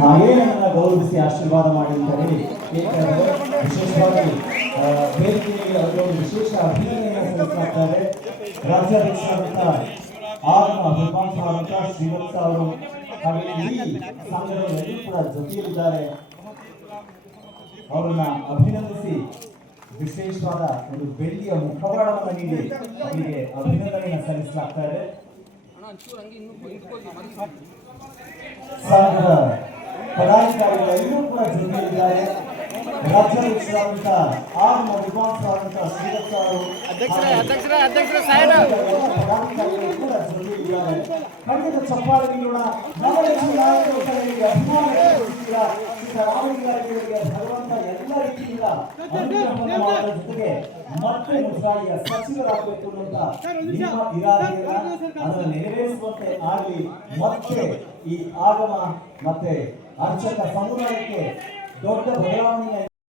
ಹಾಗೇ ನನ್ನನ್ನು ಗೌರವಿಸಿ ಆಶೀರ್ವಾದ ಮಾಡಿದ್ದಾರೆ. ಏಕೆಂದರೆ ವಿಶೇಷವಾಗಿ ವೇದಿಕೆಯಲ್ಲಿ ಅವರೊಂದು ವಿಶೇಷ ಅಭಿನಂದನೆಯನ್ನು ಸಲ್ಲಿಸುತ್ತಾರೆ. ರಾಜ್ಯಾಧ್ಯಕ್ಷರಾದಂಥ ಆಗಮ ವಿದ್ವಾಂಸರಾದಂಥ ಶ್ರೀವತ್ಸ ಅವರು ಹಾಗೆ ಈ ಸಂಘದವರೆಲ್ಲರೂ ಕೂಡ ಜೊತೆಯಲ್ಲಿದ್ದಾರೆ. ಅವರನ್ನ ಅಭಿನಂದಿಸಿ ವಿಶೇಷವಾದ ಒಂದು ಬೆಳ್ಳಿಯ ಮುಖವಾಡವನ್ನು ನೀಡಿ ಅವರಿಗೆ ಅಭಿನಂದನೆಯನ್ನು ಸಲ್ಲಿಸಲಾಗ್ತಾ ಇದೆ. ಸಂಘದ ಪದಾಧಿಕಾರಿಗಳೆಲ್ಲರೂ ಕೂಡ ಜೊತೆಯಲ್ಲಿದ್ದಾರೆ. ರಾಜ್ಯಾಧ್ಯಕ್ಷರಾದಂಥ ಆಗಮ ವಿದ್ವಾಂಸರಾದಂಥ ಶ್ರೀವತ್ಸ ಅವರು ಪದಾಧಿಕಾರಿಗಳು ಕೂಡ ಜೊತೆಯಲ್ಲಿದ್ದಾರೆ. ಖಂಡಿತ ಚಪ್ಪಾಳೆ ನೀಡೋಣ. ಸಿದ್ದರಾಮಯ್ಯರಿಗೆ ಭಗವಂತ ಎಲ್ಲ ರೀತಿಯಿಂದ ಅನುಗ್ರಹವನ್ನು ಮಾಡುವ ಜೊತೆಗೆ ಮತ್ತೆ ಮುಸಾಯಿಯ ಸಚಿವರಾಗಬೇಕು ಅಂತ ನಿಮ್ಮ ಇರಾದೆಯನ್ನ ಅದನ್ನು ನೆರವೇರಿಸುವಂತೆ ಆಗಲಿ. ಮತ್ತೆ ಈ ಆಗಮ ಮತ್ತೆ ಅರ್ಚಕ ಸಮುದಾಯಕ್ಕೆ ದೊಡ್ಡ ಬದಲಾವಣೆ